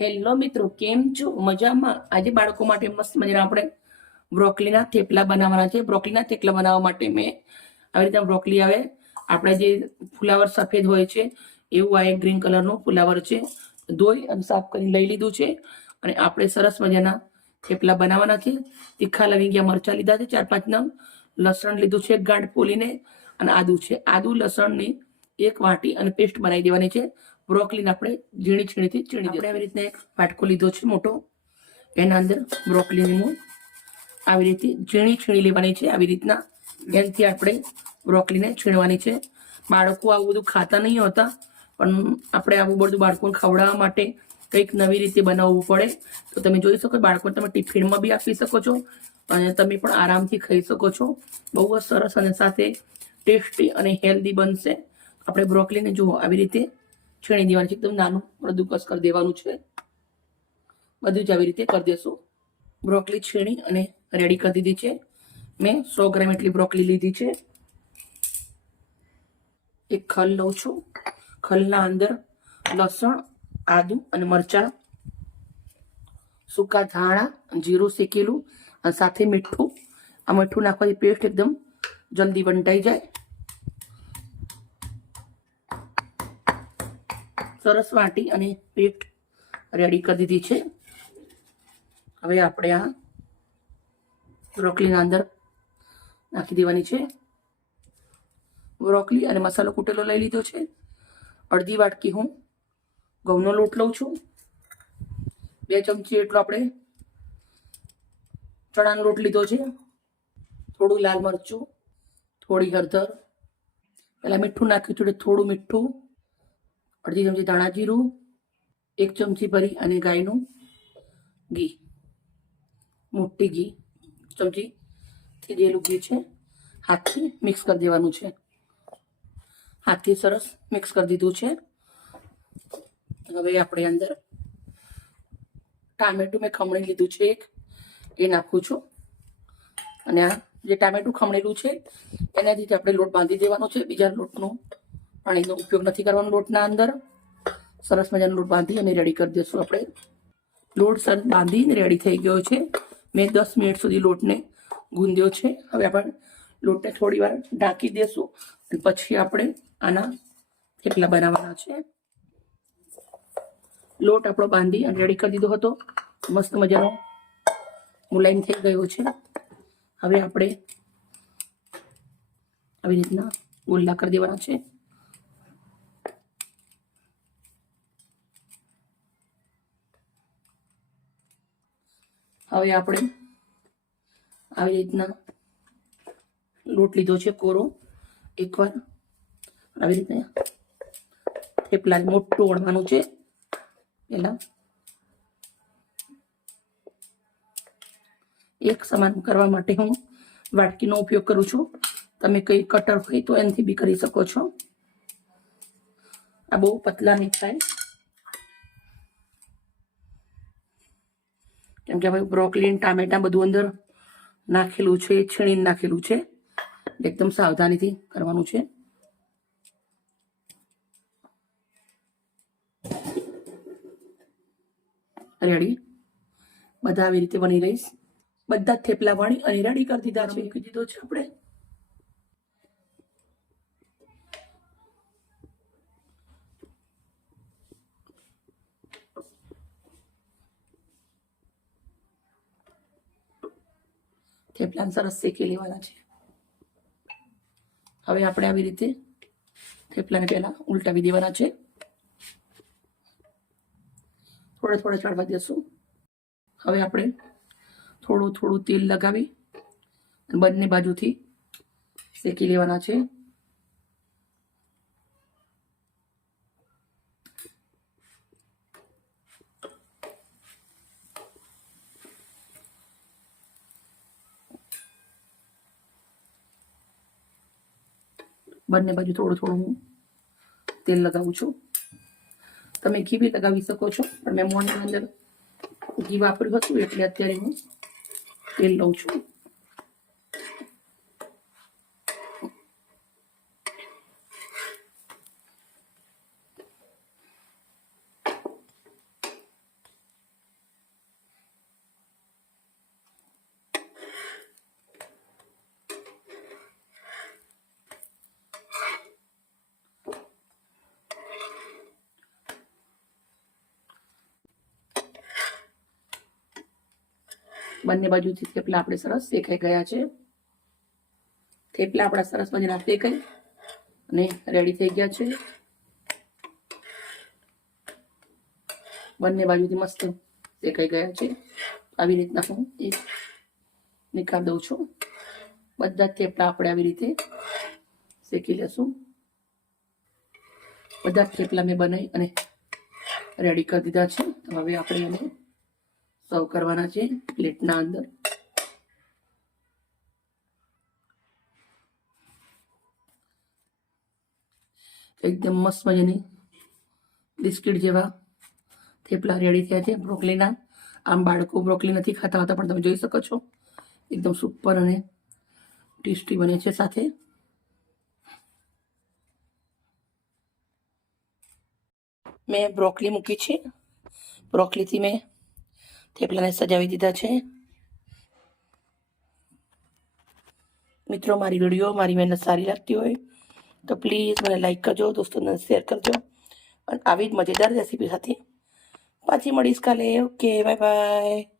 Hello મિત્રો, કેમ છો? મજામાં? આજે બાળકો માટે મસ્ત મજાના આપણે બ્રોકલીના થેપલા બનાવવાના છે. બ્રોકલીના થેપલા બનાવવા માટે મેં આવી રીતે બ્રોકલી આવે આપણે જે ફુલાવર સફેદ હોય છે એવું આ એક ગ્રીન કલરનું ફુલાવર છે. ધોઈ અને સાફ કરીને લઈ લીધું છે અને આપણે સરસ મજાના થેપલા બનાવવાના છે. તીખા લવિંગિયા મરચાં લીધા છે 4-5 નંગ, લસણ લીધું છે ગાંઠ ફોલીને, અને આદુ છે. આદુ લસણની એક વાટી અને પેસ્ટ બનાવી દેવાની છે. બ્રોકલીને આપણે ઝીણી છીણીથી છીણી દઈએ. આવી રીતના એક વાટકો લીધો છે મોટો, એના અંદર બ્રોકલીનું આવી રીતે ઝીણી છીણી લેવાની છે. આવી રીતના એનાથી આપણે બ્રોકલીને છીણવાની છે. બાળકો આવું બધું ખાતા નહીં હોતા, પણ આપણે આવું બધું બાળકોને ખવડાવવા માટે કંઈક નવી રીતે બનાવવું પડે. તો તમે જોઈ શકો, બાળકોને તમે ટિફિનમાં બી આપી શકો છો અને તમે પણ આરામથી ખાઈ શકો છો. બહુ જ સરસ અને સાથે ટેસ્ટી અને હેલ્ધી બનશે. આપણે બ્રોકલીને જુઓ આવી રીતે છીણી દેવાની છે. એકદમ નાનું કદુકસ કરી દેવાનું છે. બધું જ આવી રીતે કરી દેશું. બ્રોકલી છીણી અને રેડી કરી દીધી છે. મેં 100 ગ્રામ એટલી બ્રોકલી લીધી છે. એક ખલ લઉં છું. ખલના અંદર લસણ, આદુ અને મરચાં, સૂકા ધાણા, જીરું શેકેલું અને સાથે મીઠું. આ મીઠું નાખવાથી પેસ્ટ એકદમ જલ્દી વંટાઈ જાય. સરસ વાટી અને પેસ્ટ રેડી કરી દીધી છે. હવે આપણે આ બ્રોકલીના અંદર નાખી દેવાની છે. બ્રોકલી અને મસાલો કૂટેલો લઈ લીધો છે. અડધી વાટકી હું ઘઉંનો લોટ લઉં છું. 2 ચમચી એટલો આપણે ચણાનો લોટ લીધો છે. થોડું લાલ મરચું, થોડી હળદર, પહેલાં મીઠું નાખ્યું છે, થોડું મીઠું, અડધી ચમચી ધાણા જીરું, 1 ચમચી ભરી અને ગાયનું ઘી, મોટી ઘી ચમચી થેજેલું ઘી છે. હાથથી મિક્સ કરી દેવાનું છે. હાથથી સરસ મિક્સ કરી દીધું છે. હવે આપણે અંદર ટામેટું મેં ખમણી લીધું છે એક, એ નાખું છું. અને આ જે ટામેટું ખમણેલું છે એનાથી આપણે લોટ બાંધી દેવાનો છે. બીજા લોટનો પાણીનો ઉપયોગ નથી કરવાનો. લોટના અંદર સરસ મજાનો લોટ બાંધી અને રેડી કરી દઈશું. આપણે લોટ સરસ બાંધીને રેડી થઈ ગયો છે. મેં 10 મિનિટ સુધી લોટને ગૂંદ્યો છે. હવે આપણે લોટને થોડી વાર ઢાંકી દેશું અને પછી આપણે આના થેપલા બનાવવાના છે. લોટ આપણો બાંધી અને રેડી કરી દીધો હતો. મસ્ત મજાનો મુલાયમ થઈ ગયો છે. હવે આપણે આવી રીતના ગોલ્લા કરી દેવાના છે. હવે આપણે આવી રીતના લોટ લીધો છે કોરો. એકવાર આવી રીતના થેપલા મોટું વણવાનું છે. પહેલા એક સમાન કરવા માટે હું વાટકીનો ઉપયોગ કરું છું. તમે કઈ કટર હોય તો એનાથી બી કરી શકો છો. આ બહુ પતલા નહીં થાય, કેમ કે હવે બ્રોકલી ટામેટા બધું અંદર નાખેલું છે, છીણીને નાખેલું છે. એકદમ સાવધાનીથી કરવાનું છે. રેડી બધા આવી રીતે બની રહીશ. બધા થેપલા વણી અને રેડી કરી દીધા છે. મૂકી દીધો છે આપણે. થેપલાને સરસ શેકી લેવાના છે. હવે આપણે આવી રીતે થેપલાને પહેલા ઉલટાવી દેવાના છે. થોડા થોડા ચડવા દેશું. હવે આપણે થોડું થોડું તેલ લગાવી બંને બાજુથી શેકી લેવાના છે. બંને બાજુ થોડું થોડું હું તેલ લગાવું છું. તમે ઘી બી લગાવી શકો છો, પણ મેં મોણની અંદર ઘી વાપર્યું હતું એટલે અત્યારે હું તેલ લઉં છું. બંને બાજુથી થેપલા આપણે સરસ શેકાઈ ગયા છે. થેપલા આપણા સરસ મજાના શેકાઈ અને રેડી થઈ ગયા છે. બંને બાજુથી મસ્ત શેકાઈ ગયા છે. આવી રીતના હું એક નિકાળ દઉં છું. બધા થેપલા આપણે આવી રીતે શેકી લેશું. બધા થેપલા મેં બનાવી અને રેડી કરી દીધા છે. હવે આપણે એને સર્વ કરવાના છે પ્લેટના અંદર. એકદમ મસ્ત મજાની બિસ્કિટ જેવા થેપલા રેડી થયા છે બ્રોકલીના. આમ બાળકો બ્રોકલી નથી ખાતા હોતા, પણ તમે જોઈ શકો છો એકદમ સુપર અને ટેસ્ટી બને છે. સાથે મેં બ્રોકલી મૂકી છે. બ્રોકલીથી મેં થેપલાને સજાવી દીધા છે. મિત્રો, મારી વિડીયો મારી મહેનત સારી લાગતી હોય તો પ્લીઝ મને લાઈક કરજો, દોસ્તોને શેર કરજો. અને આવી જ મજેદાર રેસીપી સાથે પાછી મળીશ કાલે. Okay, bye bye.